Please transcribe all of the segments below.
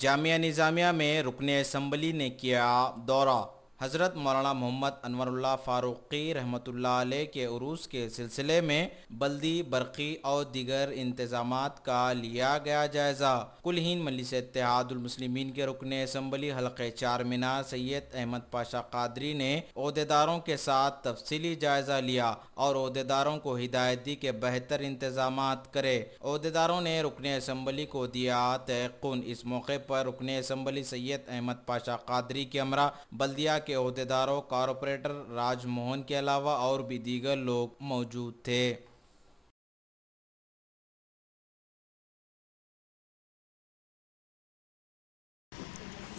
جامعہ نظامیہ میں رکن اسمبلی نے کیا دورہ۔ حضرت مولانا محمد انور اللہ فاروقی رحمۃ اللہ علیہ کے عروس کے سلسلے میں بلدی، برقی اور دیگر انتظامات کا لیا گیا جائزہ۔ کل ہند مجلس اتحاد المسلمین کے رکن اسمبلی حلقہ چار مینار سید احمد پاشا قادری نے عہدیداروں کے ساتھ تفصیلی جائزہ لیا اور عہدیداروں کو ہدایت دی کہ بہتر انتظامات کرے۔ عہدیداروں نے رکن اسمبلی کو دیا تیقن۔ اس موقع پر رکن اسمبلی سید احمد پاشا قادری کے ہمراہ بلدیہ کے عہدیداروں، کارپوریٹر راج موہن کے علاوہ اور بھی دیگر لوگ موجود تھے۔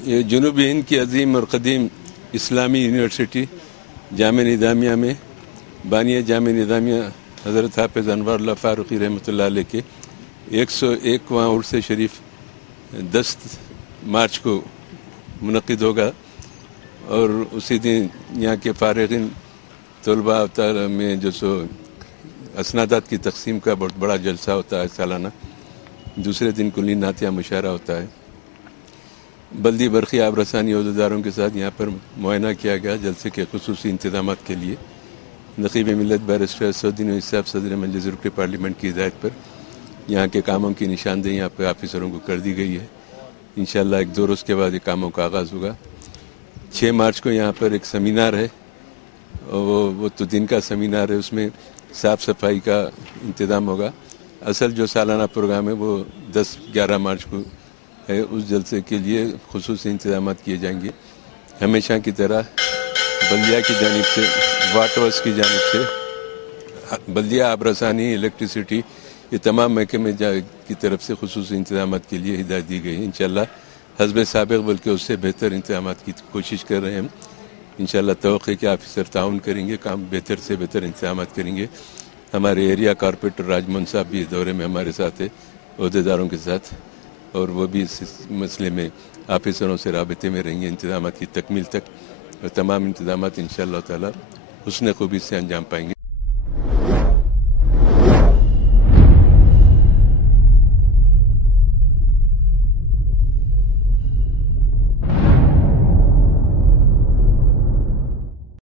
یہ جنوبی ہند کی عظیم اور قدیم اسلامی یونیورسٹی جامعہ نظامیہ میں بانی جامعہ نظامیہ حضرت حافظ انور اللہ فاروقی رحمۃ اللہ علیہ کے 101واں عرس شریف 10 مارچ کو منعقد ہوگا، اور اسی دن یہاں کے فارغین طلباء میں جو سو اسنادات کی تقسیم کا بہت بڑا جلسہ ہوتا ہے سالانہ۔ دوسرے دن کلی نعتیہ مشاعرہ ہوتا ہے۔ بلدی، برقی، آب رسانی عہدیداروں کے ساتھ یہاں پر معائنہ کیا گیا جلسے کے خصوصی انتظامات کے لیے۔ نقیب ملت بیرسٹر اسدالدین صاحب صدر مجلس رکن پارلیمنٹ کی ہدایت پر یہاں کے کاموں کی نشاندہی یہاں پہ آفیسروں کو کر دی گئی ہے۔ انشاءاللہ 1-2 روز کے بعد یہ کاموں کا آغاز ہوگا۔ 6 مارچ کو یہاں پر ایک سیمینار ہے، وہ تو دن کا سیمینار ہے، اس میں صاف صفائی کا انتظام ہوگا۔ اصل جو سالانہ پروگرام ہے وہ 10-11 مارچ کو ہے، اس جلسے کے لیے خصوصی انتظامات کیے جائیں گے۔ ہمیشہ کی طرح بلدیہ کی جانب سے، واٹرز کی جانب سے، بلدیہ آب رسانی، الیکٹریسٹی، یہ تمام محکمے کی طرف سے خصوصی انتظامات کے لیے ہدایت دی گئی ہے۔ انشاءاللہ حسب سابق بلکہ اس سے بہتر انتظامات کی کوشش کر رہے ہیں ہم۔ انشاءاللہ توقع کے آفیسر تعاون کریں گے، کام بہتر سے بہتر انتظامات کریں گے۔ ہمارے ایریا کارپوریٹر راج موہن صاحب بھی دورے میں ہمارے ساتھ ہیں عہدیداروں کے ساتھ، اور وہ بھی اس مسئلے میں آفیسروں سے رابطے میں رہیں گے انتظامات کی تکمیل تک، اور تمام انتظامات انشاءاللہ تعالی حسن خوبی سے انجام پائیں گے۔